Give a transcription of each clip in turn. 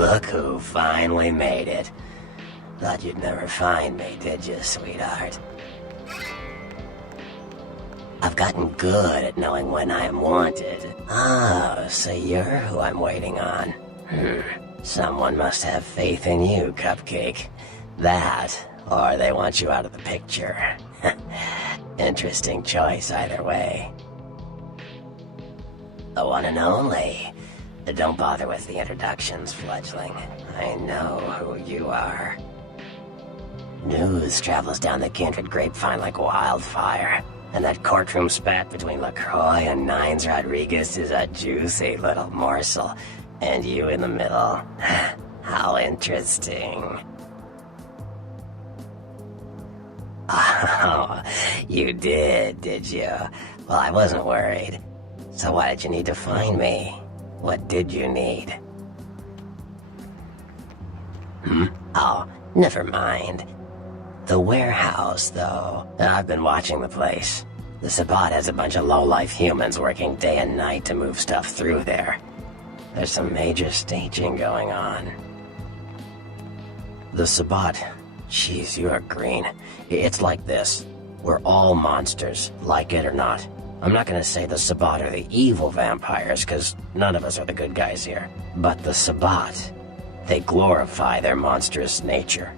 Look who finally made it. Thought you'd never find me, did you, sweetheart? I've gotten good at knowing when I'm wanted. Oh, so you're who I'm waiting on. Someone must have faith in you, Cupcake. That, or they want you out of the picture. Interesting choice either way. The one and only. Don't bother with the introductions, fledgling. I know who you are. News travels down the kindred grapevine like wildfire, and that courtroom spat between LaCroix and Nines Rodriguez is a juicy little morsel, and you in the middle. How interesting. Oh, you did you? Well, I wasn't worried. So why did you need to find me? What did you need? Oh, never mind. The warehouse, though. I've been watching the place. The Sabbat has a bunch of low-life humans working day and night to move stuff through there. There's some major staging going on. The Sabbat. Jeez, you are green. It's like this. We're all monsters, like it or not. I'm not gonna say the Sabbat are the evil vampires, because none of us are the good guys here. But the Sabbat, they glorify their monstrous nature.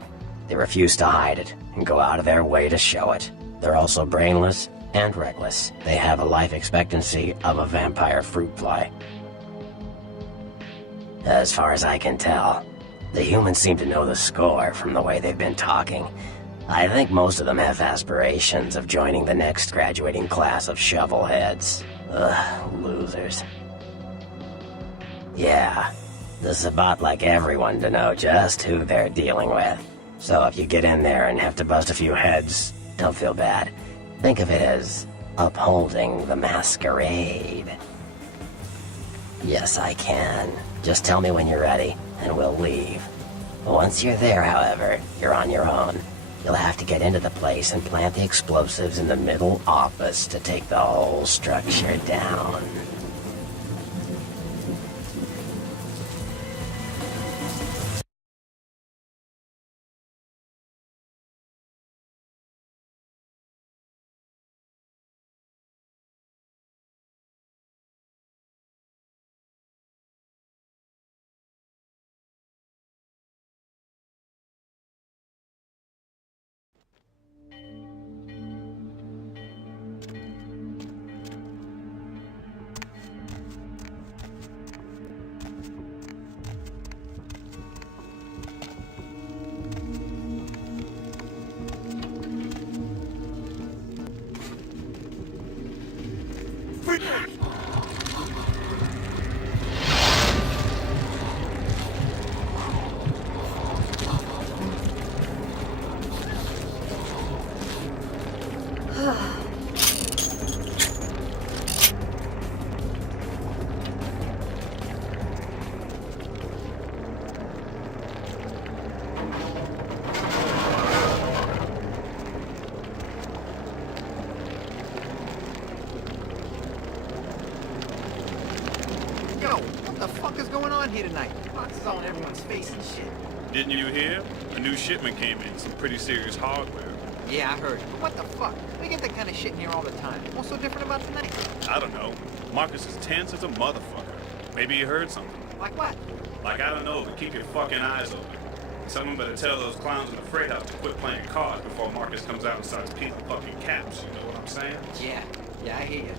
They refuse to hide it, and go out of their way to show it. They're also brainless and reckless. They have a life expectancy of a vampire fruit fly. As far as I can tell, the humans seem to know the score from the way they've been talking. I think most of them have aspirations of joining the next graduating class of shovelheads. Ugh, losers. Yeah, the Sabbat like everyone to know just who they're dealing with. So if you get in there and have to bust a few heads, don't feel bad. Think of it as upholding the Masquerade. Yes, I can. Just tell me when you're ready, and we'll leave. Once you're there, however, you're on your own. You'll have to get into the place and plant the explosives in the middle office to take the whole structure down. Here tonight. Boxes on everyone's face and shit. Didn't you hear? A new shipment came in, some pretty serious hardware. Yeah, I heard. But what the fuck? We get that kind of shit in here all the time. What's so different about tonight? I don't know. Marcus is tense as a motherfucker. Maybe you heard something. Like what? Like, I don't know, but keep your fucking eyes open. Someone better tell those clowns in the freight house to quit playing cards before Marcus comes out and starts peeling fucking caps. You know what I'm saying? Yeah, I hear you.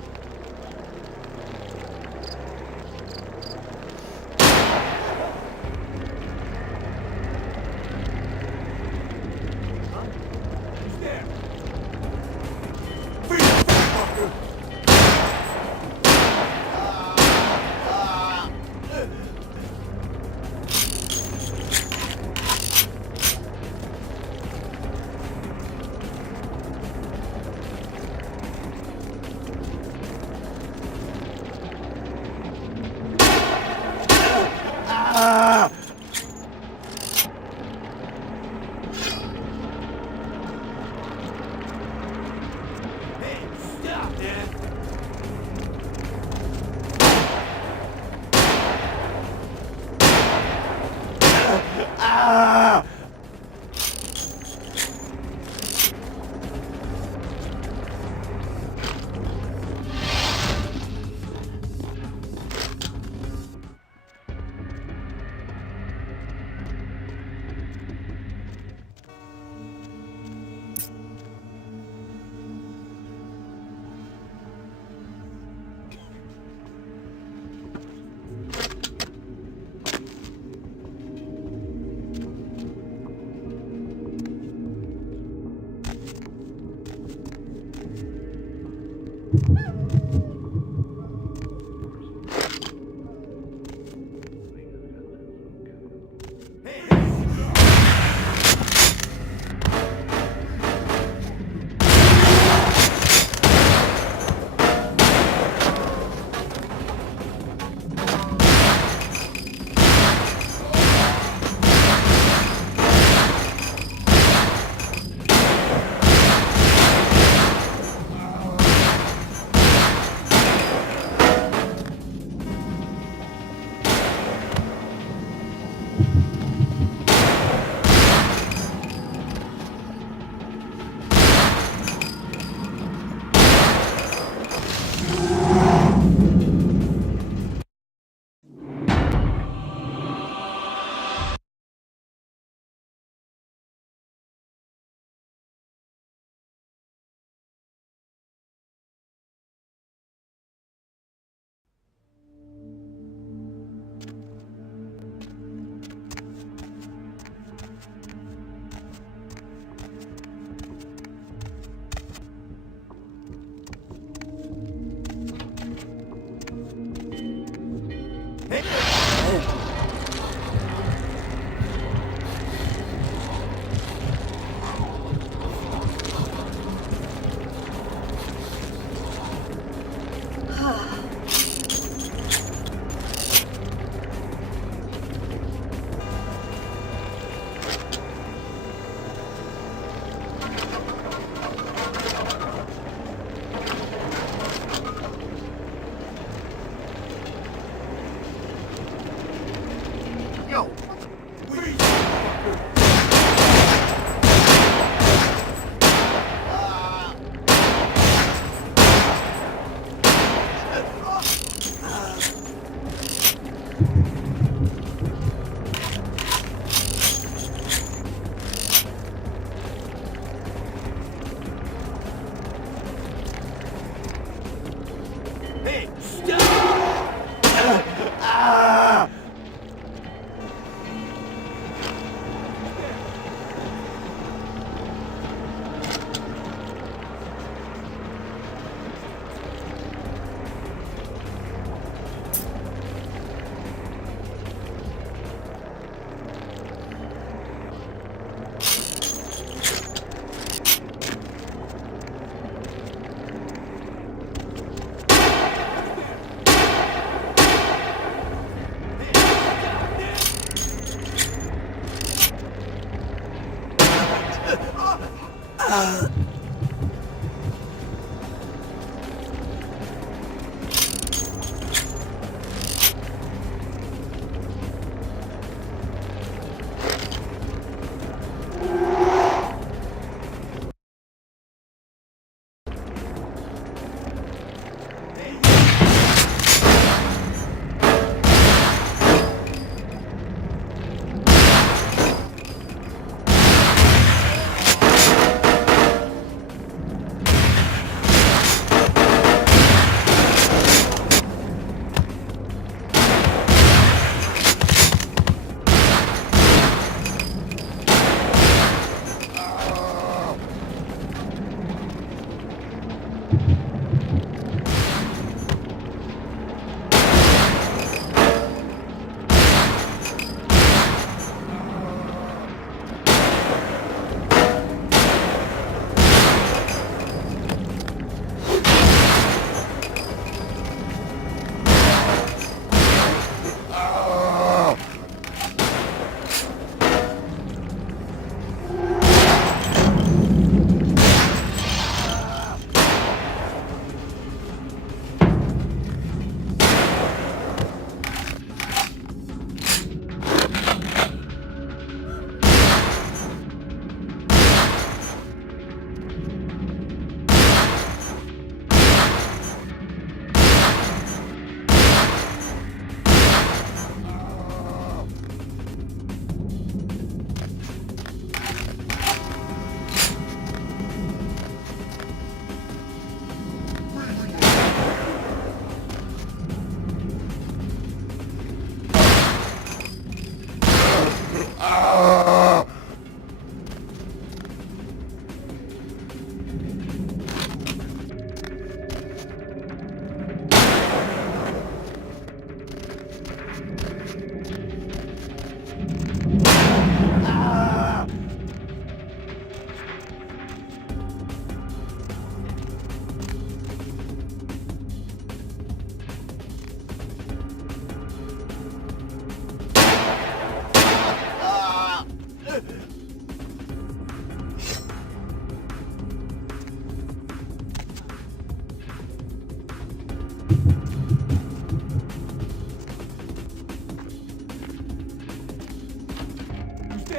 Yo,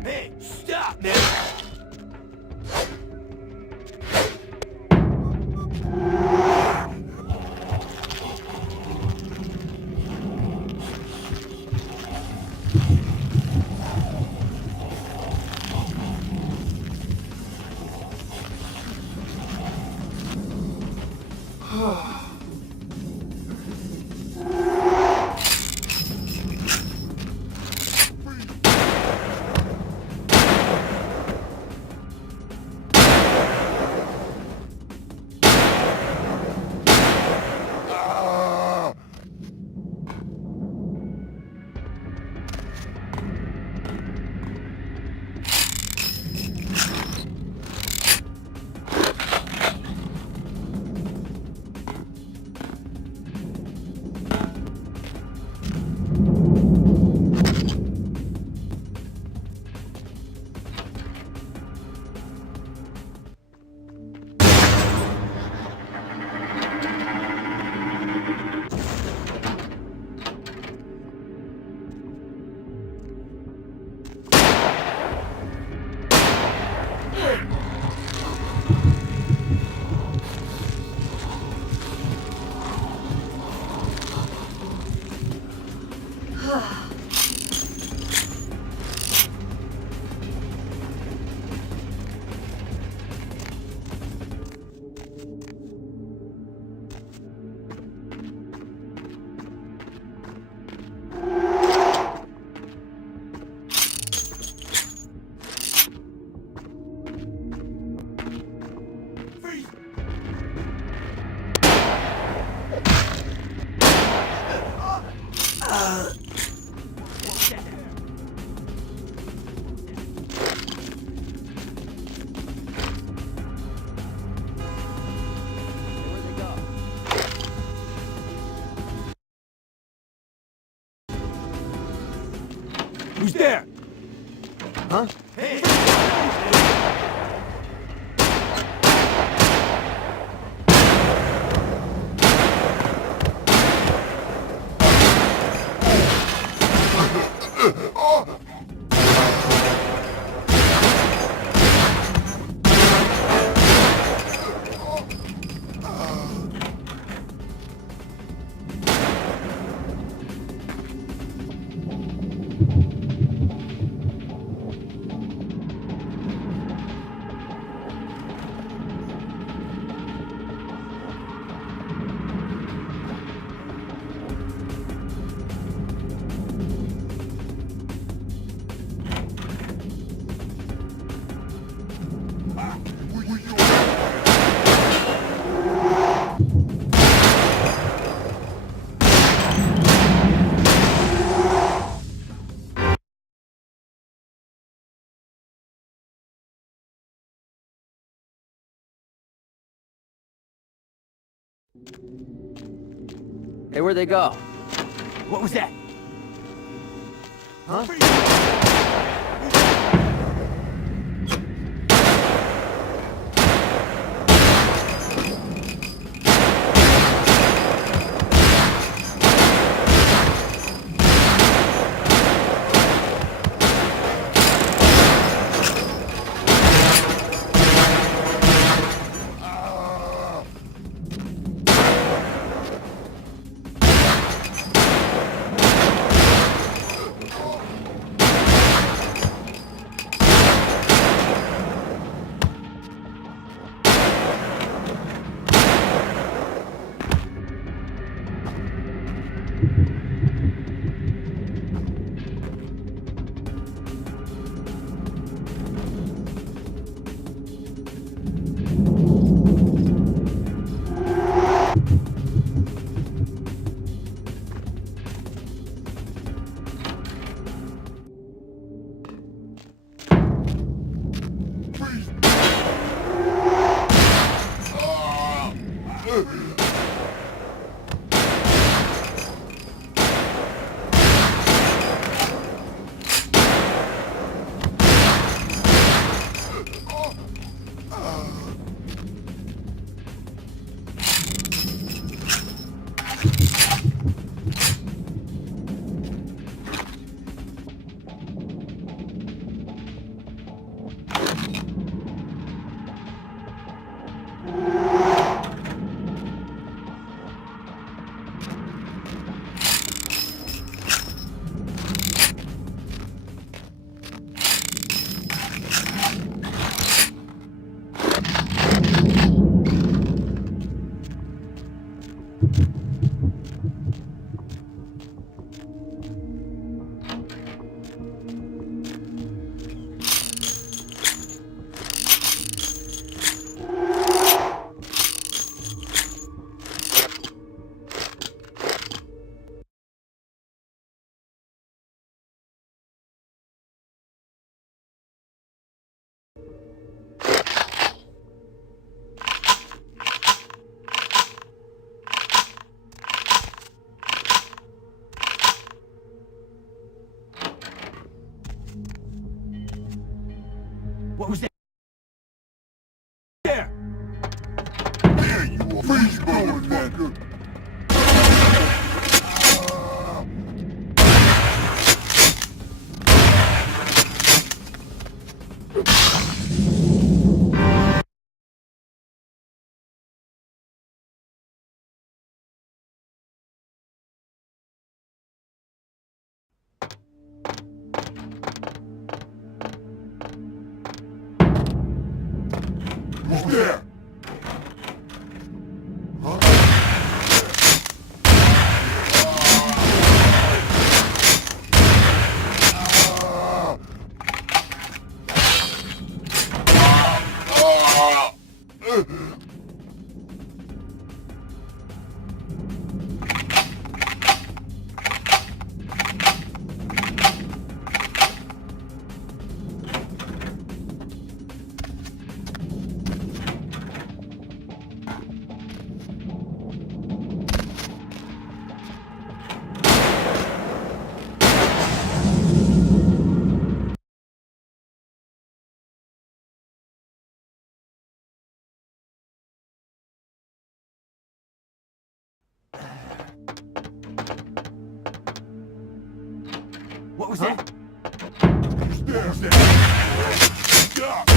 Hey, stop, man! Who's there? Huh? Hey! Hey, where'd they go? What was that? Huh? What was that? There! Please, motherfucker! Who's there? What was that? Who's there? Stop!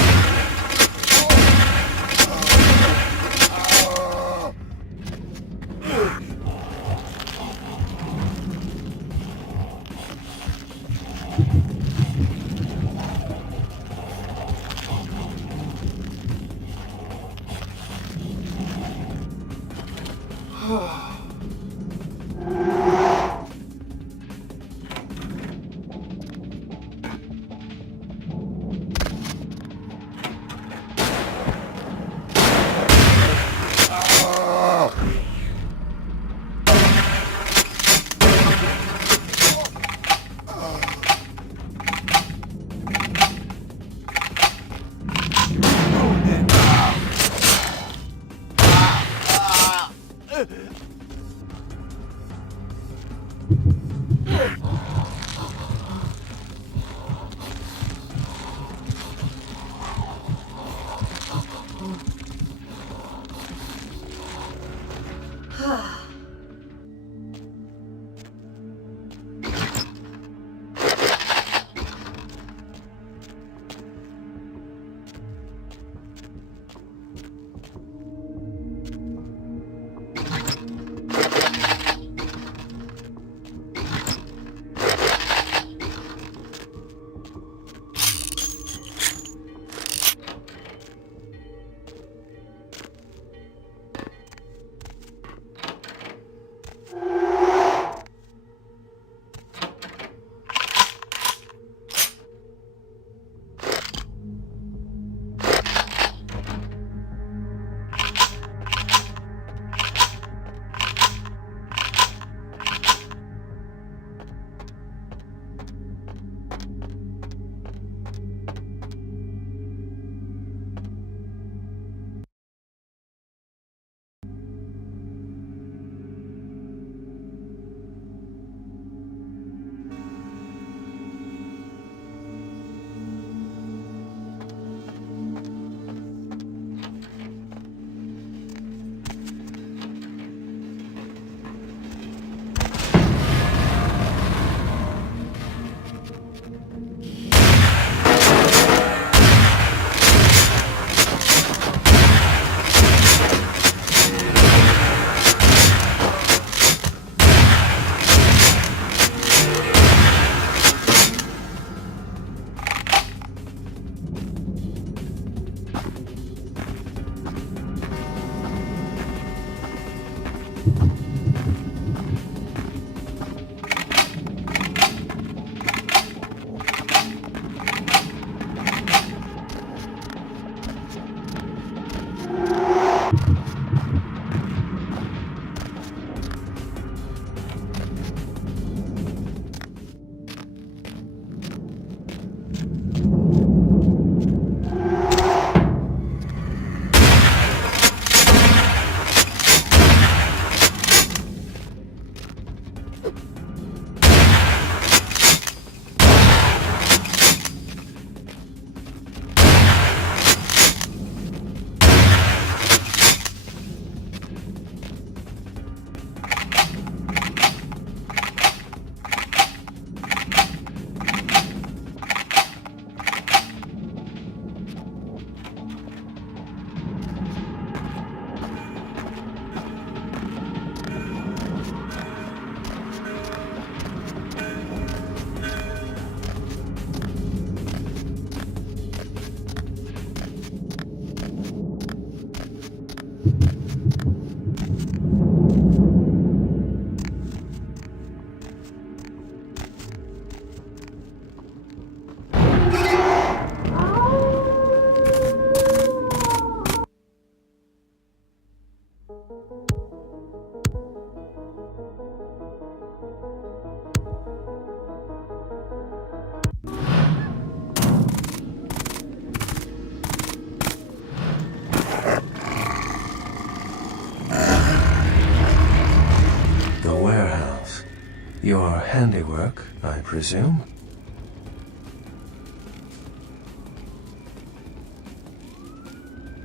Your handiwork, I presume?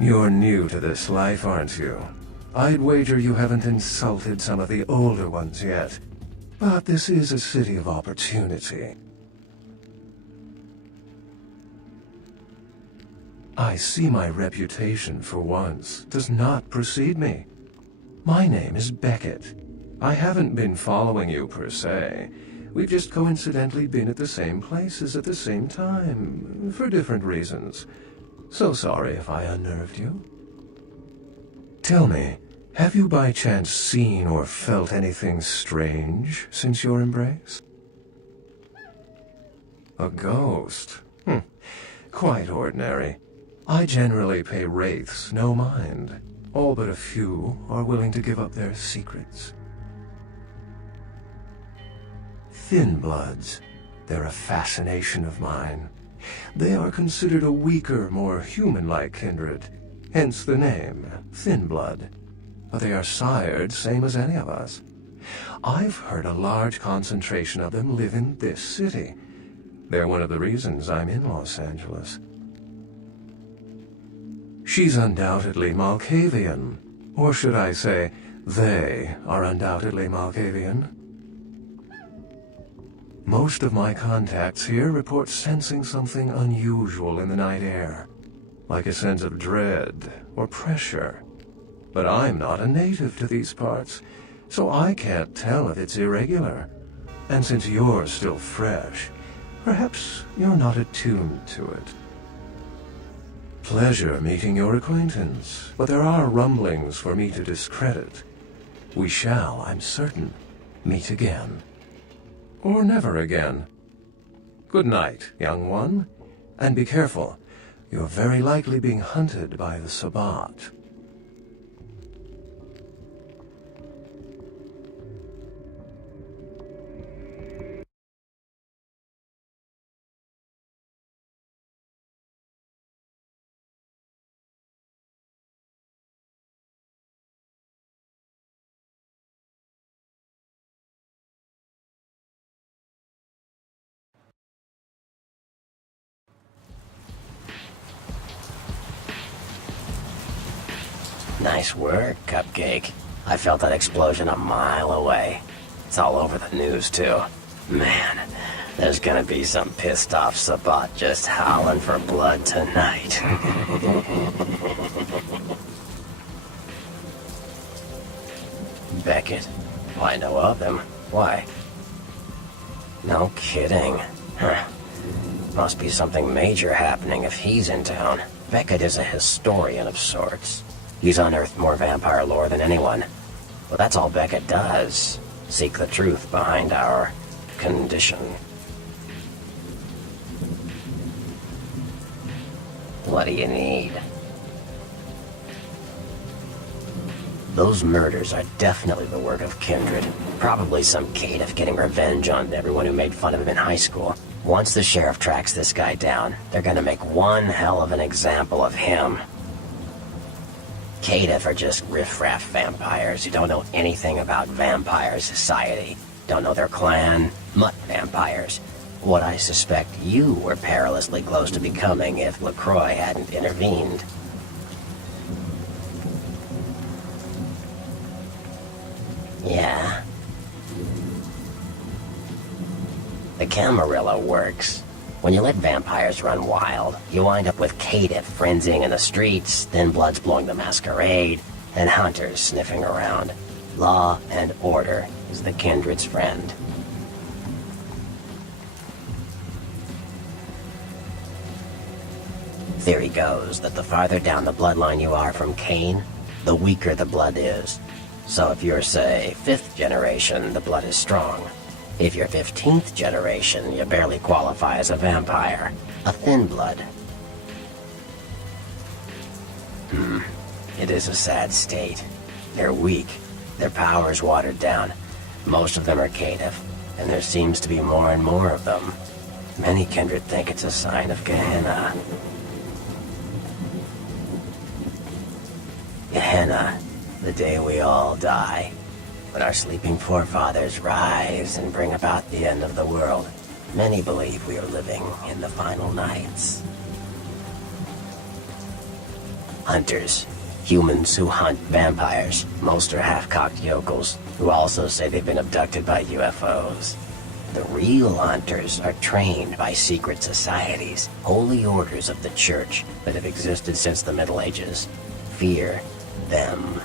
You're new to this life, aren't you? I'd wager you haven't insulted some of the older ones yet. But this is a city of opportunity. I see my reputation, for once, does not precede me. My name is Beckett. I haven't been following you, per se. We've just coincidentally been at the same places at the same time, for different reasons. So sorry if I unnerved you. Tell me, have you by chance seen or felt anything strange since your embrace? A ghost? Quite ordinary. I generally pay wraiths no mind. All but a few are willing to give up their secrets. Thin bloods. They're a fascination of mine. They are considered a weaker, more human-like kindred, hence the name, Thin Blood. But they are sired same as any of us. I've heard a large concentration of them live in this city. They're one of the reasons I'm in Los Angeles. She's undoubtedly Malkavian. Or should I say, they are undoubtedly Malkavian. Most of my contacts here report sensing something unusual in the night air, like a sense of dread or pressure. But I'm not a native to these parts, so I can't tell if it's irregular. And since you're still fresh, perhaps you're not attuned to it. Pleasure meeting your acquaintance, but there are rumblings for me to discredit. We shall, I'm certain, meet again. Or never again. Good night, young one, and be careful. You're very likely being hunted by the Sabbat. Nice work, Cupcake. I felt that explosion a mile away. It's all over the news, too. Man, there's gonna be some pissed-off Sabbat just howling for blood tonight. Beckett. Well, I know of him. Why? No kidding. Huh. Must be something major happening if he's in town. Beckett is a historian of sorts. He's unearthed more vampire lore than anyone. Well, that's all Beckett does. Seek the truth behind our condition. What do you need? Those murders are definitely the work of kindred. Probably some caitiff getting revenge on everyone who made fun of him in high school. Once the sheriff tracks this guy down, they're gonna make one hell of an example of him. Caitiff are just riffraff vampires who don't know anything about vampire society. Don't know their clan. Mutt vampires. What I suspect you were perilously close to becoming if LaCroix hadn't intervened. Yeah. The Camarilla works. When you let vampires run wild, you wind up with caitiff frenzying in the streets, then bloods blowing the Masquerade, and hunters sniffing around. Law and order is the kindred's friend. Theory goes that the farther down the bloodline you are from Cain, the weaker the blood is. So if you're, say, 5th generation, the blood is strong. If you're 15th generation, you barely qualify as a vampire. A thin blood. It is a sad state. They're weak. Their power's watered down. Most of them are caitiff, and there seems to be more and more of them. Many kindred think it's a sign of Gehenna. Gehenna, the day we all die. When our sleeping forefathers rise and bring about the end of the world, many believe we are living in the final nights. Hunters. Humans who hunt vampires. Most are half-cocked yokels, who also say they've been abducted by UFOs. The real hunters are trained by secret societies, holy orders of the church that have existed since the Middle Ages. Fear them.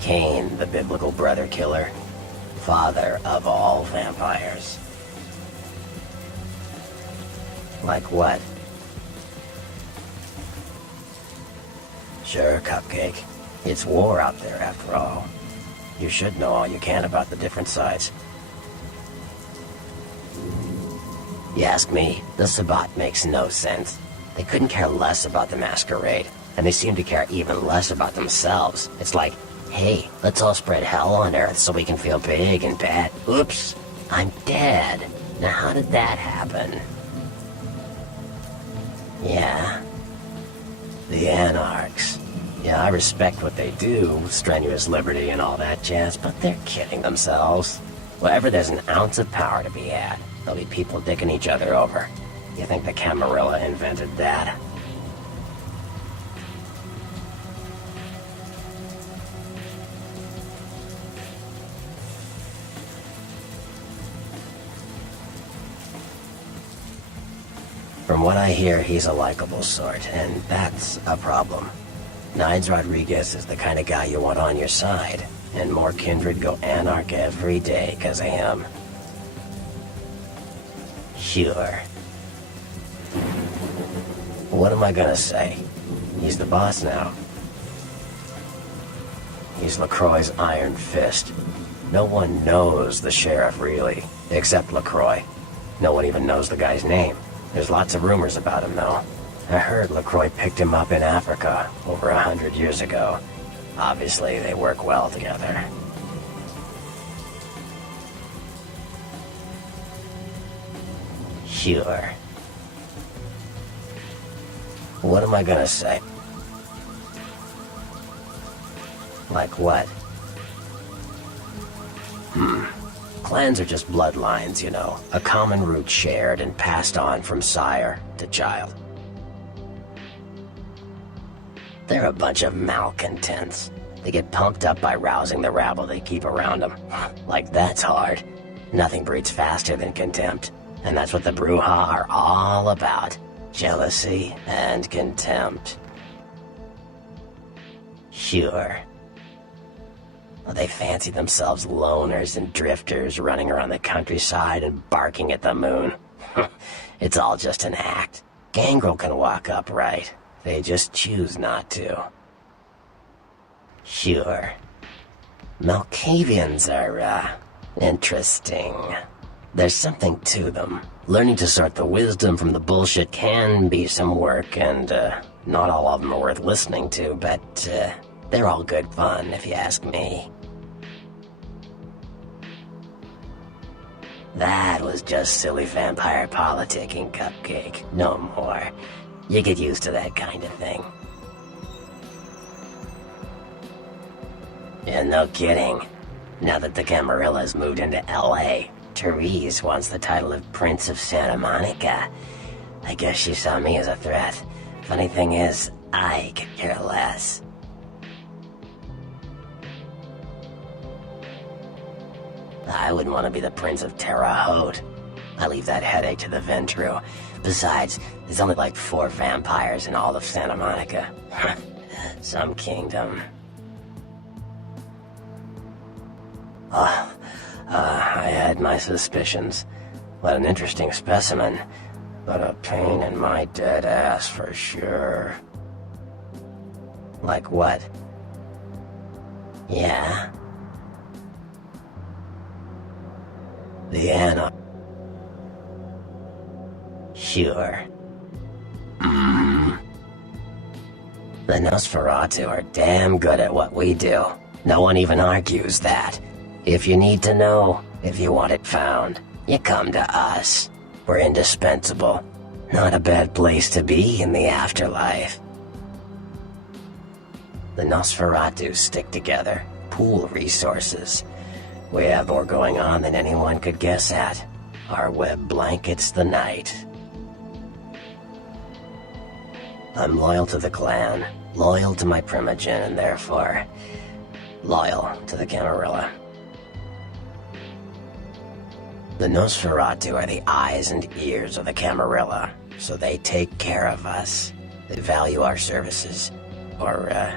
Cain, the biblical brother killer, father of all vampires. Like what? Sure, Cupcake. It's war out there after all. You should know all you can about the different sides. You ask me, the Sabbat makes no sense. They couldn't care less about the Masquerade, and they seem to care even less about themselves. It's like, hey, let's all spread hell on Earth so we can feel big and bad. Oops, I'm dead. Now how did that happen? Yeah. The Anarchs. Yeah, I respect what they do, strenuous liberty and all that jazz, but they're kidding themselves. Wherever there's an ounce of power to be had, there'll be people dicking each other over. You think the Camarilla invented that? From what I hear, he's a likable sort, and that's a problem. Nines Rodriguez is the kind of guy you want on your side, and more kindred go anarch every day because of him. Sure. What am I gonna say? He's the boss now. He's LaCroix's iron fist. No one knows the sheriff, really, except LaCroix. No one even knows the guy's name. There's lots of rumors about him, though. I heard LaCroix picked him up in Africa over 100 years ago. Obviously, they work well together. Sure. What am I gonna say? Like what? Clans are just bloodlines, you know. A common root shared and passed on from sire to child. They're a bunch of malcontents. They get pumped up by rousing the rabble they keep around them. Like that's hard. Nothing breeds faster than contempt. And that's what the Bruja are all about. Jealousy and contempt. Sure. Well, they fancy themselves loners and drifters running around the countryside and barking at the moon. It's all just an act. Gangrel can walk upright. They just choose not to. Sure. Malkavians are, interesting. There's something to them. Learning to sort the wisdom from the bullshit can be some work, and, not all of them are worth listening to, but, they're all good fun, if you ask me. That was just silly vampire politicking, Cupcake. No more. You get used to that kind of thing. Yeah, no kidding. Now that the Camarillas moved into L.A., Therese wants the title of Prince of Santa Monica. I guess she saw me as a threat. Funny thing is, I could care less. I wouldn't want to be the Prince of Terre Haute. I leave that headache to the Ventru. Besides, there's only like 4 vampires in all of Santa Monica. Some kingdom. I had my suspicions. What an interesting specimen. But a pain in my dead ass for sure. Like what? Yeah? The Anna. Sure. The Nosferatu are damn good at what we do. No one even argues that. If you need to know, if you want it found, you come to us. We're indispensable. Not a bad place to be in the afterlife. The Nosferatu stick together, pool resources. We have more going on than anyone could guess at. Our web blankets the night. I'm loyal to the clan, loyal to my primogen, and therefore loyal to the Camarilla. The Nosferatu are the eyes and ears of the Camarilla, so they take care of us. They value our services, or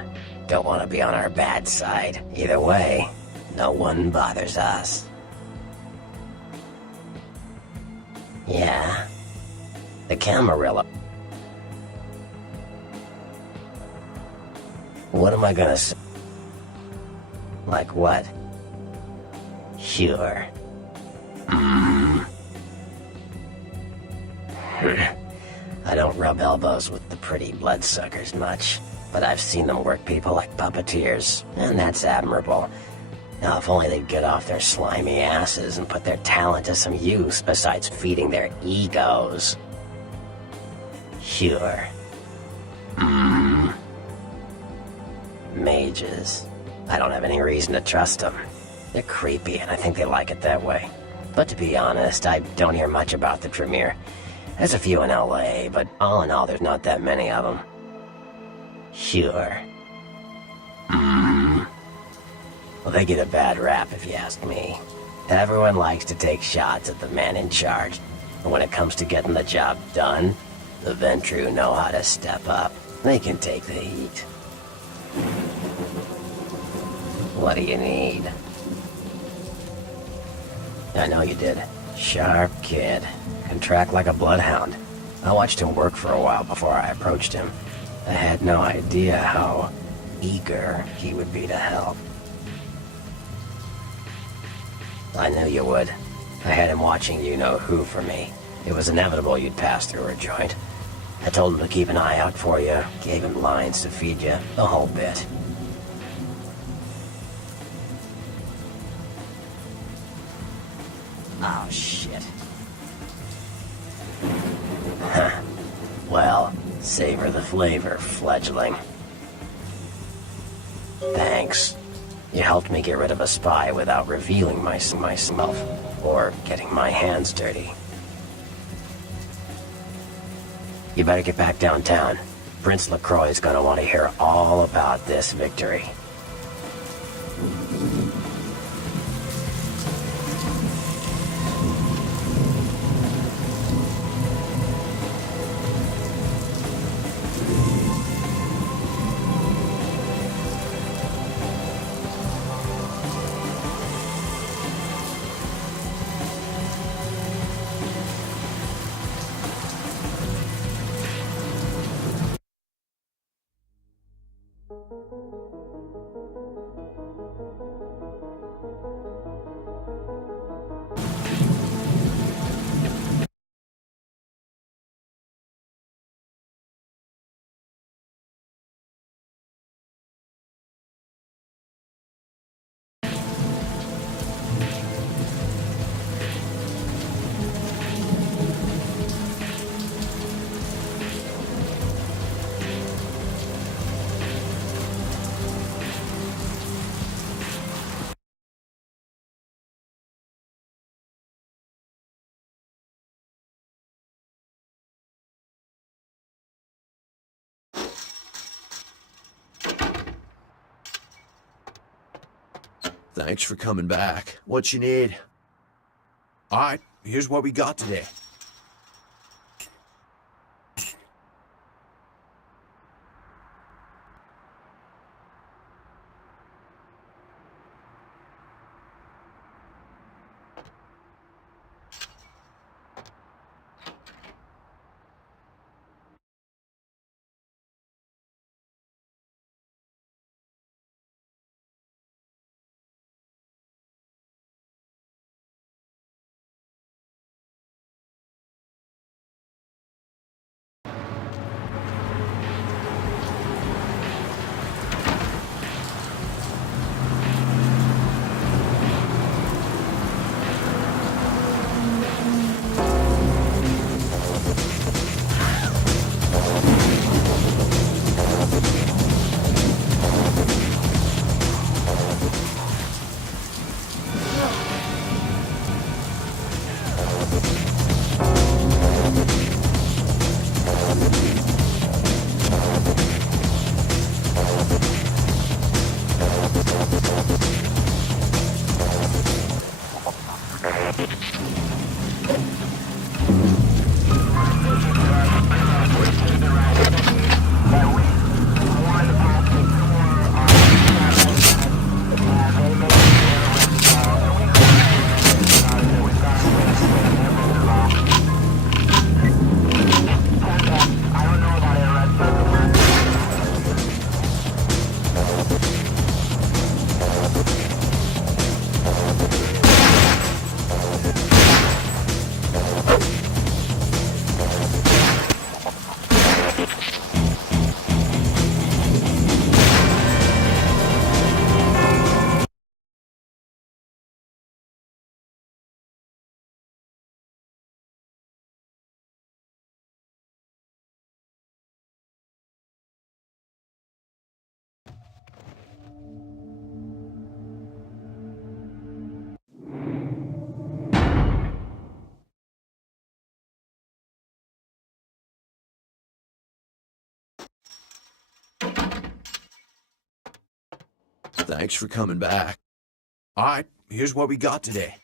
don't want to be on our bad side. Either way, no one bothers us. Yeah, the Camarilla. What am I gonna say? Like what? Sure. I don't rub elbows with the pretty bloodsuckers much, but I've seen them work people like puppeteers, and that's admirable. Now, if only they'd get off their slimy asses and put their talent to some use besides feeding their egos. Sure. Mages. I don't have any reason to trust them. They're creepy, and I think they like it that way. But to be honest, I don't hear much about the Tremere. There's a few in LA, but all in all, there's not that many of them. Sure. Well, they get a bad rap if you ask me. Everyone likes to take shots at the man in charge. And when it comes to getting the job done, the Ventru know how to step up. They can take the heat. What do you need? I know you did. Sharp kid. Can track like a bloodhound. I watched him work for a while before I approached him. I had no idea how eager he would be to help. I knew you would. I had him watching you-know-who for me. It was inevitable you'd pass through her joint. I told him to keep an eye out for you, gave him lines to feed you, the whole bit. Oh, shit. Huh. Well, savor the flavor, fledgling. Thanks. You helped me get rid of a spy without revealing myself, or getting my hands dirty. You better get back downtown. Prince LaCroix's gonna want to hear all about this victory. Thanks for coming back. What you need? Alright, here's what we got today. Thanks for coming back. Alright, here's what we got today.